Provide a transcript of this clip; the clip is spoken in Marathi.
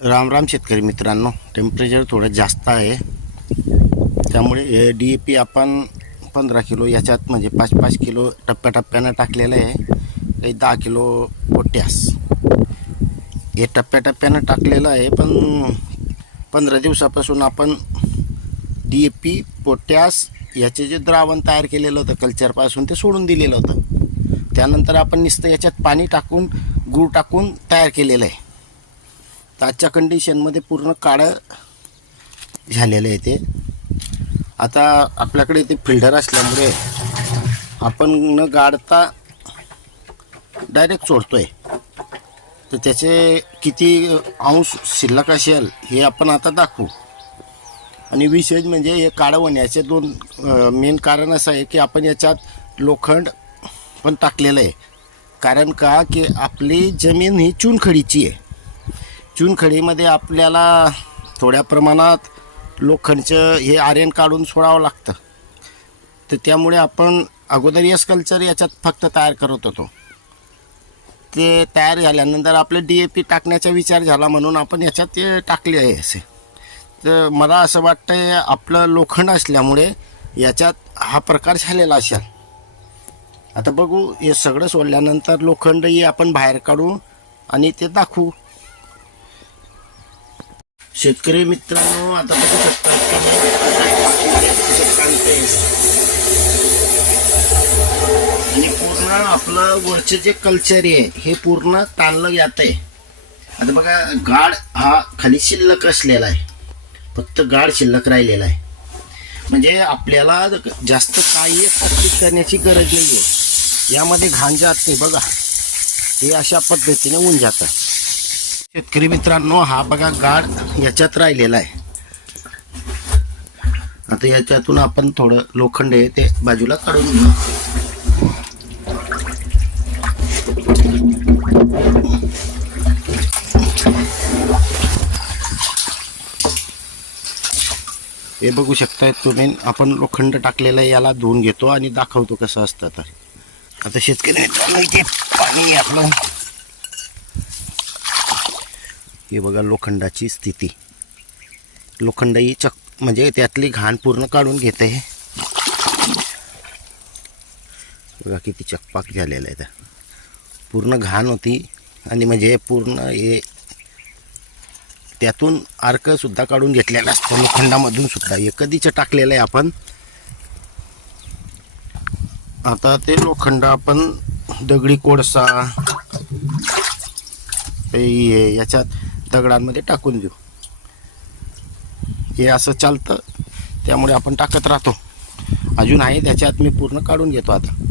राम राम शेतकरी मित्रांनो टेम्परेचर थोडं जास्त आहे. त्यामुळे हे डी ए पी आपण पंधरा किलो याच्यात म्हणजे पाच पाच किलो टप्प्याटप्प्यानं टाकलेलं आहे. काही दहा किलो पोट्यास. हे टप्प्याटप्प्यानं टाकलेलं आहे पण पंधरा दिवसापासून आपण डी ए पी पोट्यास याचे जे द्रावण तयार केलेलं होतं कल्चरपासून ते सोडून दिलेलं होतं. त्यानंतर आपण नुसतं याच्यात पाणी टाकून गूळ टाकून तयार केलेलं आहे. तर आजच्या कंडिशनमध्ये पूर्ण काळं झालेलं आहे ते. आता आपल्याकडे ते फिल्टर असल्यामुळे आपण न गाडता डायरेक्ट सोडतो आहे तर त्याचे किती अंश शिल्लक असेल हे आपण आता दाखवू. आणि विशेष म्हणजे हे काळं होण्याचे दोन मेन कारण असं आहे की आपण याच्यात लोखंड पण टाकलेलं आहे. कारण का? की आपली जमीन ही चुनखडीची आहे. चुनखडीमध्ये आपल्याला थोड्या प्रमाणात लोखंडचं हे आर्यन काढून सोडावं लागतं. तर त्यामुळे आपण अगोदर यस कल्चर याच्यात फक्त तयार करत होतो. ते तयार झाल्यानंतर आपलं डी ए पी टाकण्याचा विचार झाला म्हणून आपण याच्यात ते टाकले आहे असे. तर मला असं वाटतं आपलं लोखंड असल्यामुळे याच्यात हा प्रकार झालेला असेल. आता बघू हे सगळं सोडल्यानंतर लोखंडही आपण बाहेर काढू आणि ते दाखवू. शेतकरी मित्रांनो आता बघू शकता आणि पूर्ण आपलं वरचे जे कल्चर आहे हे पूर्ण ताणलं जात आहे आता बघा गाड हा खाली शिल्लक असलेला आहे. फक्त गाड शिल्लक राहिलेला आहे. म्हणजे आपल्याला जास्त काही तकलीफ करण्याची गरज नाही आहे यामध्ये घाण जात नाही बघा. हे अशा पद्धतीने होऊन जातं. शेतकरी मित्रांनो हा बघा गाड याच्यात राहिलेला आहे. आता याच्यातून आपण थोडं लोखंड आहे ते बाजूला काढून घेऊ. हे बघू शकताय तुम्ही आपण लोखंड टाकलेलं आहे याला धुवून घेतो आणि दाखवतो कसं असतं तर. आता शेतकरी मित्रांनो इथे पाणी आपलं. हे बघा लोखंडाची स्थिती. लोखंड ही चक म्हणजे त्यातली घाण पूर्ण काढून घेते हे. बघा किती चकपाक झालेला आहे त्या पूर्ण घाण होती आणि म्हणजे पूर्ण हे त्यातून अर्क सुद्धा काढून घेतलेला असतो. लोखंडामधून सुद्धा. हे कधीचं टाकलेलं आहे आपण. आता ते लोखंड आपण दगडी कोळसा याच्यात दगडांमध्ये टाकून देऊ. हे असं चालतं त्यामुळे आपण टाकत राहतो. अजून आहे त्याच्यात मी पूर्ण काढून घेतो आता.